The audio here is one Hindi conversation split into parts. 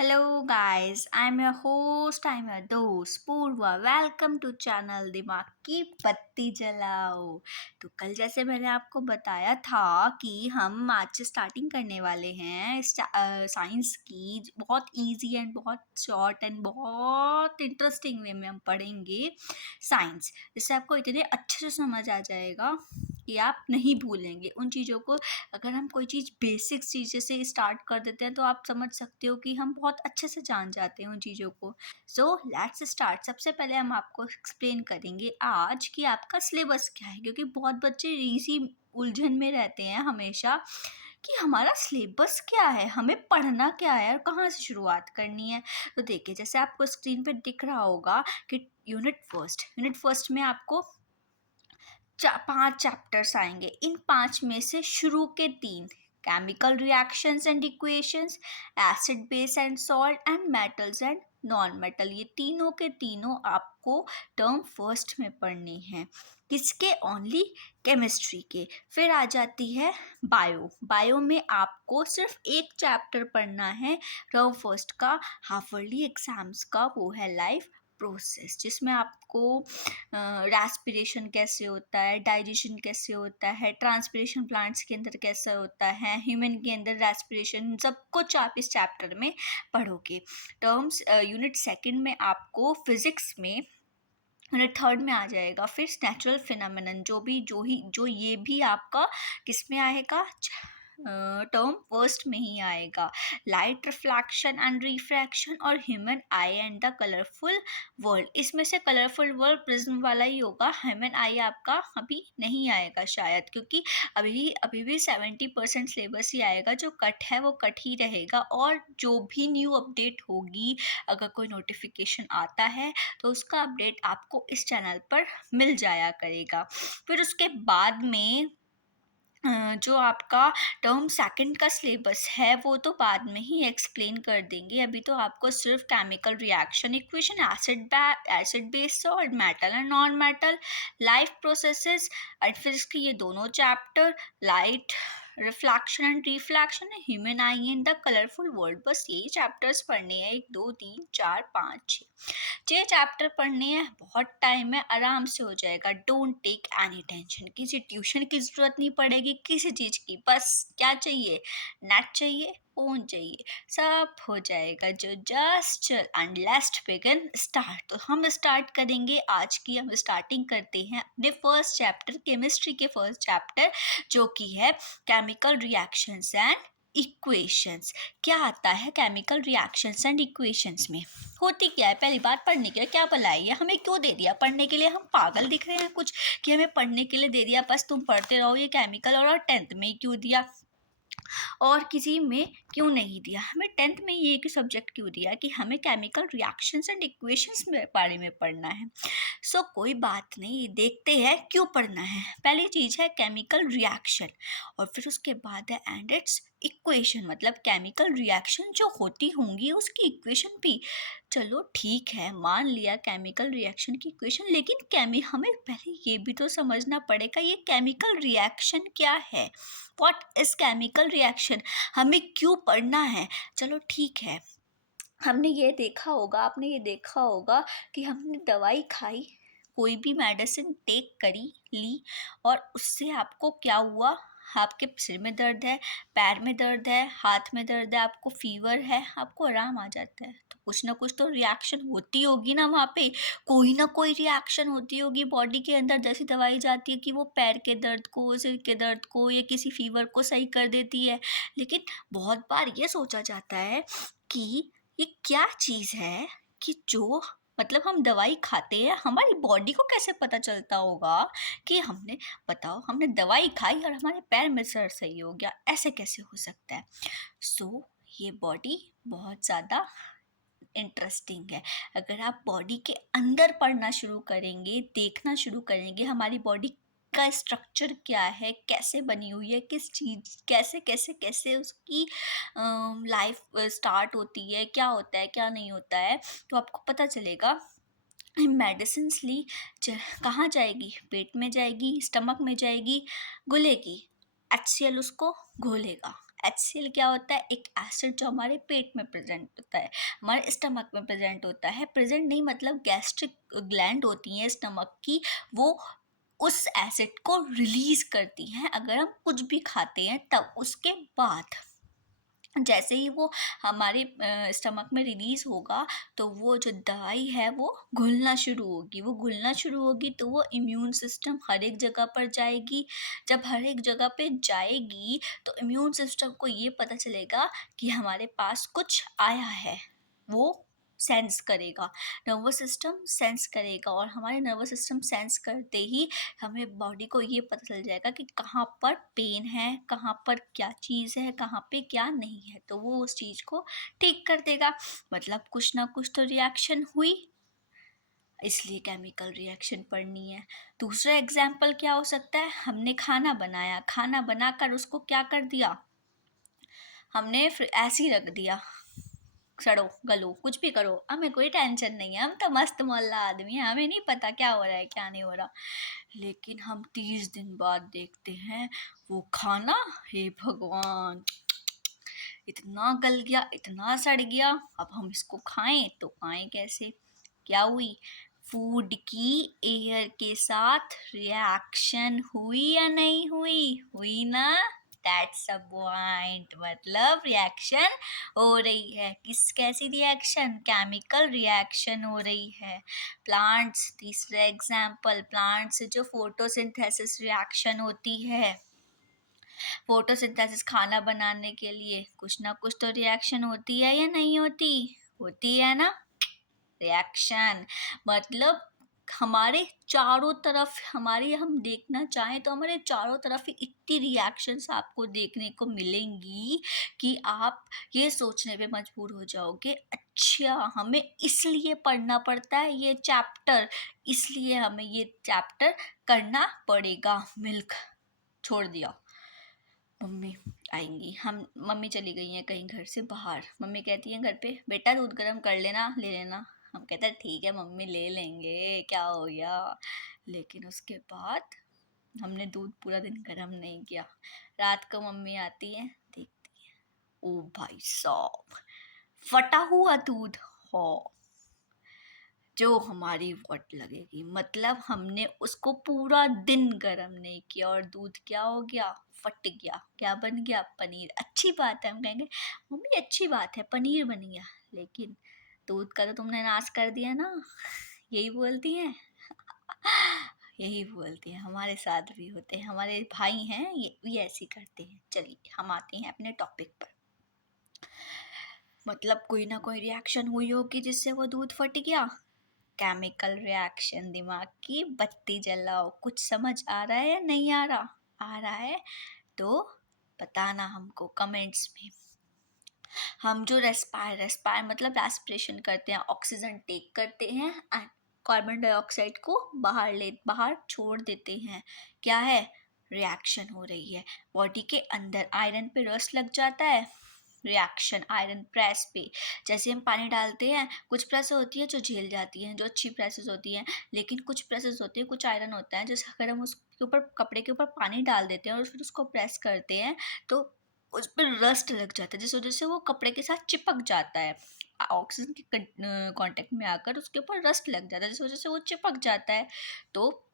Hello guys, I'm your host, I'm your दोस्त पूर्वा। वेलकम टू चैनल दिमाग की बत्ती जलाओ। तो कल जैसे मैंने आपको बताया था कि हम आज से स्टार्टिंग करने वाले हैं साइंस की। बहुत इजी एंड बहुत शॉर्ट एंड बहुत इंटरेस्टिंग वे में हम पढ़ेंगे साइंस, जिससे आपको इतने अच्छे से समझ आ जाएगा कि आप नहीं भूलेंगे उन चीज़ों को। अगर हम कोई चीज़ बेसिक चीज़ें से स्टार्ट कर देते हैं तो आप समझ सकते हो कि हम बहुत अच्छे से जान जाते हैं उन चीज़ों को। So let's start. सबसे पहले हम आपको एक्सप्लेन करेंगे आज कि आपका सिलेबस क्या है, क्योंकि बहुत बच्चे इसी उलझन में रहते हैं हमेशा कि हमारा सिलेबस क्या है, हमें पढ़ना क्या है और कहाँ से शुरुआत करनी है। तो देखिए, जैसे आपको स्क्रीन पे दिख रहा होगा कि यूनिट फर्स्ट में आपको 5 चैप्टर्स आएंगे। इन 5 में से शुरू के 3 chemical reactions and equations, acid base and salt and metals and non metal, ये तीनों के तीनों आपको टर्म फर्स्ट में पढ़ने हैं। किसके? ओनली केमिस्ट्री के। फिर आ जाती है बायो में आपको सिर्फ एक चैप्टर पढ़ना है टर्म फर्स्ट का, हाफ ईयरली एग्जाम्स का, वो है लाइफ प्रोसेस, जिसमें आपको रेस्पिरेशन कैसे होता है, डाइजेशन कैसे होता है, ट्रांसपिरेशन प्लांट्स के अंदर कैसा होता है, ह्यूमन के अंदर रेस्पिरेशन, सब कुछ आप इस चैप्टर में पढ़ोगे। टर्म्स यूनिट सेकंड में आपको फिजिक्स में, यूनिट थर्ड में आ जाएगा फिर नेचुरल फिनोमेनन, जो ये भी आपका किस में आएगा? टर्म फर्स्ट में ही आएगा। लाइट रिफ्लेक्शन एंड रिफ्रैक्शन और human I and the colourful world, इसमें से कलरफुल वर्ल्ड प्रिज्म वाला ही होगा। ह्यूमन आई आपका अभी नहीं आएगा शायद, क्योंकि अभी भी 70% सिलेबस ही आएगा। जो कट है वो कट ही रहेगा, और जो भी न्यू अपडेट होगी, अगर कोई नोटिफिकेशन आता है तो उसका अपडेट आपको इस चैनल पर मिल जाया करेगा। फिर उसके बाद में जो आपका टर्म सेकंड का सिलेबस है वो तो बाद में ही एक्सप्लेन कर देंगे। अभी तो आपको सिर्फ chemical reaction, equation, acid base, salt, metal and non metal, life processes, और फिर इसके ये दोनों chapter, light reflection and reflection, human I in the colourful world, बस यही चैप्टर्स पढ़ने हैं। 1 2 3 4 5 6 चैप्टर पढ़ने हैं। बहुत टाइम है, आराम से हो जाएगा। डोंट टेक एनी टेंशन, किसी ट्यूशन की ज़रूरत नहीं पड़ेगी, किसी चीज़ की। बस क्या चाहिए? नेट चाहिए, फ़ोन चाहिए, सब हो जाएगा। जो just and let's begin start. तो हम स्टार्ट करेंगे आज की, हम स्टार्टिंग करते हैं अपने फर्स्ट चैप्टर, केमिस्ट्री के फर्स्ट चैप्टर, जो कि है केमिकल रिएक्शंस एंड इक्वेशंस। क्या आता है केमिकल रिएक्शंस एंड इक्वेशंस में? होती क्या है? पहली बात, पढ़ने के लिए क्या भलाई है? हमें क्यों दे दिया पढ़ने के लिए? हम पागल दिख रहे हैं कुछ कि हमें पढ़ने के लिए दे दिया, बस तुम पढ़ते रहो ये केमिकल, और 10th में ही क्यों दिया और किसी में क्यों नहीं दिया? हमें 10th में ये एक सब्जेक्ट क्यों दिया कि हमें केमिकल रिएक्शंस एंड इक्वेशंस में बारे में पढ़ना है? सो कोई बात नहीं, देखते हैं क्यों पढ़ना है। पहली चीज़ है केमिकल रिएक्शन, और फिर उसके बाद है एंड इट्स इक्वेशन, मतलब केमिकल रिएक्शन जो होती होंगी उसकी इक्वेशन भी। चलो ठीक है, मान लिया केमिकल रिएक्शन की इक्वेशन, लेकिन हमें पहले ये भी तो समझना पड़ेगा ये केमिकल रिएक्शन क्या है। What is chemical reaction? हमें क्यों पढ़ना है? चलो ठीक है, हमने ये देखा होगा, आपने ये देखा होगा कि हमने दवाई खाई, कोई भी मेडिसिन टेक करी, ली, और उससे आपको क्या हुआ? आपके सिर में दर्द है, पैर में दर्द है, हाथ में दर्द है, आपको फीवर है, आपको आराम आ जाता है। तो कुछ ना कुछ तो रिएक्शन होती होगी ना वहाँ पे, कोई ना कोई रिएक्शन होती होगी बॉडी के अंदर। जैसी दवाई जाती है कि वो पैर के दर्द को, सिर के दर्द को, या किसी फीवर को सही कर देती है। लेकिन बहुत बार ये सोचा जाता है कि ये क्या चीज़ है कि जो, मतलब हम दवाई खाते हैं, हमारी बॉडी को कैसे पता चलता होगा कि हमने, बताओ, हमने दवाई खाई और हमारे पैर में दर्द सही हो गया? ऐसे कैसे हो सकता है? सो ये बॉडी बहुत ज़्यादा इंटरेस्टिंग है। अगर आप बॉडी के अंदर पढ़ना शुरू करेंगे, देखना शुरू करेंगे हमारी बॉडी का स्ट्रक्चर क्या है, कैसे बनी हुई है, किस चीज़, कैसे कैसे कैसे उसकी लाइफ स्टार्ट होती है, क्या होता है क्या नहीं होता है, तो आपको पता चलेगा। मेडिसिन्स ली, कहाँ जाएगी? पेट में जाएगी, स्टमक में जाएगी, घुलेगी, HCl उसको घोलेगा, HCl क्या होता है? एक एसिड जो हमारे पेट में प्रेजेंट होता है, हमारे स्टमक में प्रेजेंट होता है। प्रेजेंट नहीं मतलब गैस्ट्रिक ग्लैंड होती हैं स्टमक की, वो उस एसिड को रिलीज करती हैं अगर हम कुछ भी खाते हैं तब। उसके बाद जैसे ही वो हमारे स्टमक में रिलीज होगा तो वो जो दवाई है वो घुलना शुरू होगी। वो घुलना शुरू होगी तो वो इम्यून सिस्टम हर एक जगह पर जाएगी। जब हर एक जगह पे जाएगी तो इम्यून सिस्टम को ये पता चलेगा कि हमारे पास कुछ आया है। वो सेंस करेगा, नर्वस सिस्टम सेंस करेगा, और हमारे नर्वस सिस्टम सेंस करते ही हमें बॉडी को ये पता चल जाएगा कि कहाँ पर पेन है, कहाँ पर क्या चीज़ है, कहाँ पे क्या नहीं है, तो वो उस चीज़ को ठीक कर देगा। मतलब कुछ ना कुछ तो रिएक्शन हुई, इसलिए केमिकल रिएक्शन पढ़नी है। दूसरा एग्जाम्पल क्या हो सकता है? हमने खाना बनाया, खाना बनाकर उसको क्या कर दिया, हमने फिर ऐसे ही रख दिया, सड़ो गलो कुछ भी करो, हमें कोई टेंशन नहीं है, हम तो मस्त मोहल्ला आदमी है, हमें नहीं पता क्या हो रहा है क्या नहीं हो रहा। लेकिन हम 30 दिन बाद देखते हैं वो खाना, हे भगवान, इतना गल गया, इतना सड़ गया, अब हम इसको खाएं तो खाएं कैसे? क्या हुई? फूड की एयर के साथ रिएक्शन हुई या नहीं हुई? हुई ना? That's a point. मतलब रिएक्शन हो रही है। किस कैसी रिएक्शन? केमिकल रिएक्शन हो रही है। प्लांट्स, तीसरा एग्जाम्पल, प्लांट्स से जो फोटोसिंथेसिस रिएक्शन होती है, फोटोसिंथेसिस खाना बनाने के लिए कुछ ना कुछ तो रिएक्शन होती है या नहीं होती? होती है ना? रिएक्शन मतलब हमारे चारों तरफ, हमारी हम देखना चाहें तो हमारे चारों तरफ ही इतनी रिएक्शंस आपको देखने को मिलेंगी कि आप ये सोचने पे मजबूर हो जाओगे, अच्छा हमें इसलिए पढ़ना पड़ता है ये चैप्टर, इसलिए हमें ये चैप्टर करना पड़ेगा। मिल्क छोड़ दिया, मम्मी आएंगी, हम मम्मी चली गई हैं कहीं घर से बाहर, मम्मी कहती हैं घर पे बेटा दूध गर्म कर लेना, ले लेना। हम कहते हैं ठीक है मम्मी ले लेंगे, क्या हो गया। लेकिन उसके बाद हमने दूध पूरा दिन गर्म नहीं किया। रात को मम्मी आती है, देखती है, ओ भाई साहब, फटा हुआ दूध हो, जो हमारी वट लगेगी। मतलब हमने उसको पूरा दिन गर्म नहीं किया और दूध क्या हो गया? फट गया। क्या बन गया? पनीर। अच्छी बात है, हम कहेंगे मम्मी अच्छी बात है पनीर बन गया, लेकिन दूध का तो तुमने नाश कर दिया ना। यही बोलती हैं। यही बोलती हैं, हमारे साथ भी होते हैं, हमारे भाई हैं ये भी ऐसे करते हैं। चलिए हम आते हैं अपने टॉपिक पर। मतलब कोई ना कोई रिएक्शन हुई होगी जिससे वो दूध फट गया। Chemical reaction. दिमाग की बत्ती जलाओ। कुछ समझ आ रहा है या नहीं आ रहा? आ रहा है तो बताना हमको कमेंट्स में। हम जो रेस्पायर मतलब रेस्पिरेशन करते हैं, ऑक्सीजन टेक करते हैं एंड कार्बन डाइऑक्साइड को बाहर छोड़ देते हैं। क्या है? रिएक्शन हो रही है। बॉडी के अंदर आयरन पे रस्ट लग जाता है, रिएक्शन आयरन प्रेस पे। जैसे हम पानी डालते हैं, कुछ प्रेस होती है जो झेल जाती हैं, जो अच्छी प्रेसेस होती हैं, लेकिन कुछ प्रेसेस होती है, कुछ आयरन होता है, जैसे अगर हम उसके ऊपर कपड़े के ऊपर पानी डाल देते हैं और फिर उसको प्रेस करते हैं तो उस पर रस्ट लग जाता है, जिस वजह से वो कपड़े के साथ चिपक जाता है। ऑक्सीजन के कांटेक्ट में आकर उसके ऊपर रस्ट लग जाता है, जिस वजह से वो चिपक जाता है। तो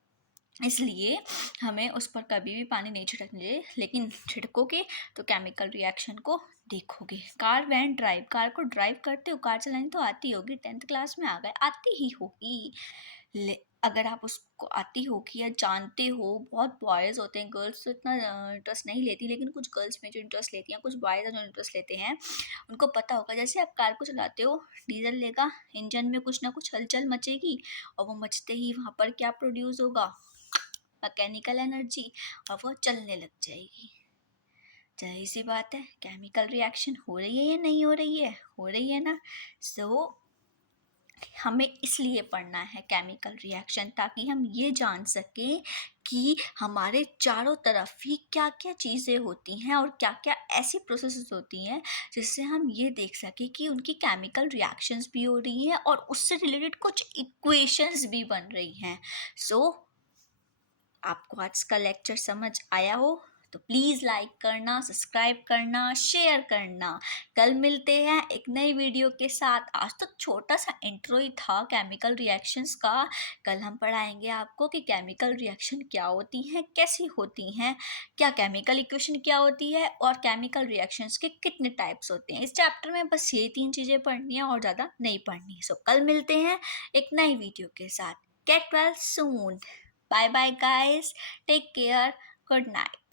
इसलिए हमें उस पर कभी भी पानी नहीं छिड़कना चाहिए, लेकिन छिड़कोगे तो केमिकल रिएक्शन को देखोगे। कार वैन ड्राइव, कार को ड्राइव करते हो, कार चलानी तो आती होगी, 10th क्लास में आ गए, आती ही होगी। अगर आप उसको आती होगी या जानते हो, बहुत बॉयज़ होते हैं, गर्ल्स तो इतना इंटरेस्ट नहीं लेती, लेकिन कुछ गर्ल्स में जो इंटरेस्ट लेती हैं, कुछ बॉयज़ हैं जो इंटरेस्ट लेते हैं, उनको पता होगा। जैसे आप कार को चलाते हो, डीजल लेगा, इंजन में कुछ ना कुछ हलचल मचेगी, और वो मचते ही वहाँ पर क्या प्रोड्यूस होगा? मैकेनिकल एनर्जी, और वो चलने लग जाएगी। जाहिर सी बात है केमिकल रिएक्शन हो रही है या नहीं हो रही है? हो रही है ना। सो हमें इसलिए पढ़ना है केमिकल रिएक्शन, ताकि हम ये जान सकें कि हमारे चारों तरफ ही क्या क्या चीज़ें होती हैं और क्या क्या ऐसी प्रोसेसेस होती हैं जिससे हम ये देख सकें कि उनकी केमिकल रिएक्शंस भी हो रही हैं और उससे रिलेटेड कुछ इक्वेशंस भी बन रही हैं। सो आपको आज का लेक्चर समझ आया हो तो प्लीज़ लाइक करना, सब्सक्राइब करना, शेयर करना। कल मिलते हैं एक नई वीडियो के साथ। आज तो छोटा सा इंट्रो ही था केमिकल रिएक्शंस का। कल हम पढ़ाएंगे आपको कि केमिकल रिएक्शन क्या होती हैं, कैसी होती हैं, क्या केमिकल इक्वेशन क्या होती है और केमिकल रिएक्शंस के कितने टाइप्स होते हैं। इस चैप्टर में बस ये 3 चीज़ें पढ़नी है और ज़्यादा नहीं पढ़नी। सो कल मिलते हैं एक नई वीडियो के साथ। Get well soon. Bye bye guys, take care, good night.